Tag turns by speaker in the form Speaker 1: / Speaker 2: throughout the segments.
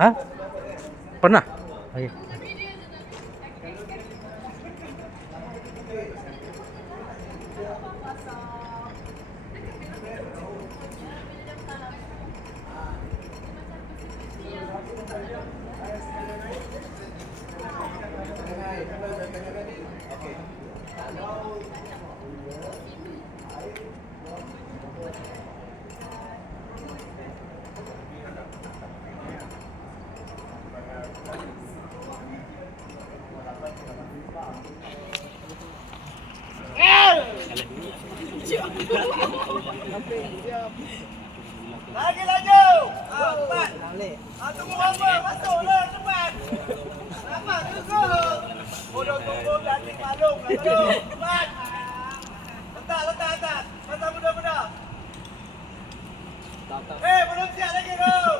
Speaker 1: Hah? Pernah? Oke. Okay.
Speaker 2: Lagi laju. Oh, Empat. Ha, oh, tunggu bangga. Masuklah. Cepat. Lama juga. Bodoh tunggu. Jadi malum. Laju. Cepat. Letak, letak, letak. Masa muda-muda. Eh, hey, belum siap lagi kau.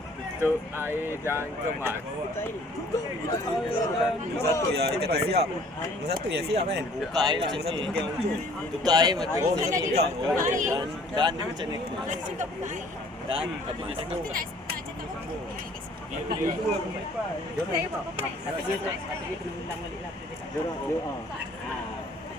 Speaker 3: untuk air dan kemas.
Speaker 4: Satu ya kata siap. Yang satu ya siap kan. Buka air macam ni. Satu kan. Tukar air macam ni. Oh, dan dia macam ni. Dan kemas. Dan kemas. Dan kemas. Dan kemas. Dan kemas. Dan kemas. Dan kemas. Dan kemas.
Speaker 5: Dan kemas. Dan kemas. Dan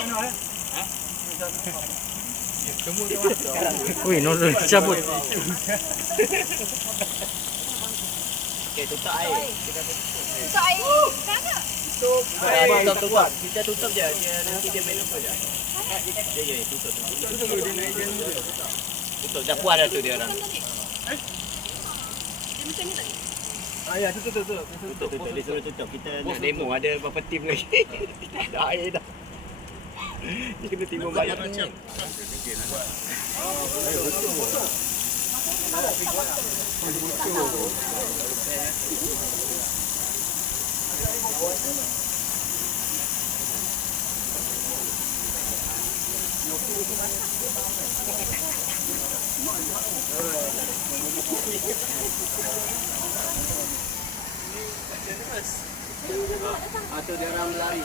Speaker 6: Woi, nol cabut. Okey, tutup air. Tutup air. Mm, so oh, then, tu. air. Oh, uh, tutup. Tutup. Yeah tutup. tutup. Tutup. Kita tutup je. Nanti dia main apa je. Ya, ya, tutup. Tutup. Tutup. Tutup. Dah puas dah tu dia orang. Dia macam ni tadi. Ayah, tutup, tutup. Tutup, tutup. Dia suruh tutup. Kita nak demo. Ada berapa tim lagi. Tak ada air dah. ini kena timbul banyak ni. Atau dia orang lari.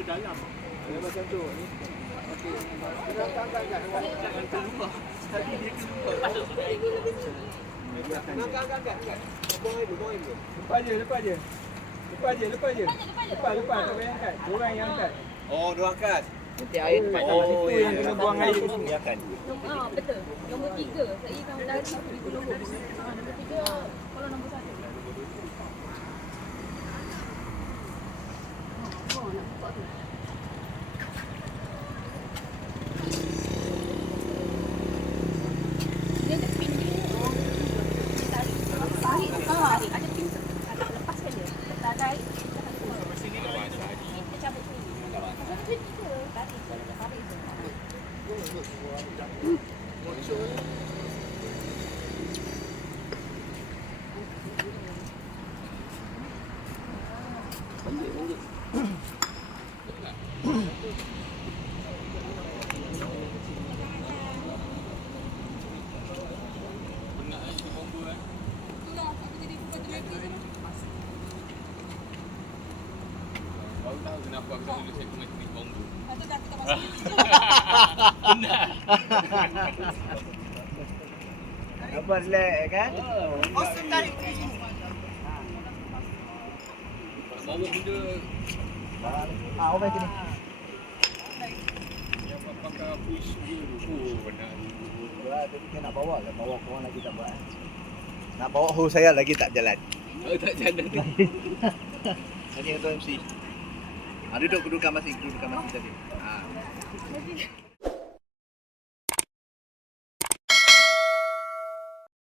Speaker 2: sedayam. macam tu. Okey. Jangan keluar. Tadi dia keluar. Masuk sudah ini lebih Lepas je, lepas je. Lepas je, lepas je. Lepas je, lepas je. Lepas je, lepas je. Lepas je, lepas je.
Speaker 4: Lepas je,
Speaker 6: lepas je. Lepas je, lepas je. Lepas je, lepas je. Lepas je, lepas je. Lepas je, lepas je. Lepas je, lepas je. Lepas je, lepas je. Lepas je, lepas je. Lepas je, lepas je. Lepas je, lepas je. Lepas je, lepas je. Lepas
Speaker 7: je, lepas je. Lepas je, lepas je. Lepas on a fucking
Speaker 6: Apa relax <Endak. laughs> kan? Oh, endak. oh sentari kerja. bawa benda. Ah, apa sini?
Speaker 8: Apakah push dia tu? Oh, benar.
Speaker 6: Ya, tapi kena bawa lah. Bawa korang lagi tak buat. Nak bawa hole saya lagi tak jalan. Oh, tak jalan tadi. Tadi yang tu MC. Ha, duduk kedudukan masing. Kedudukan masing tadi. Ha.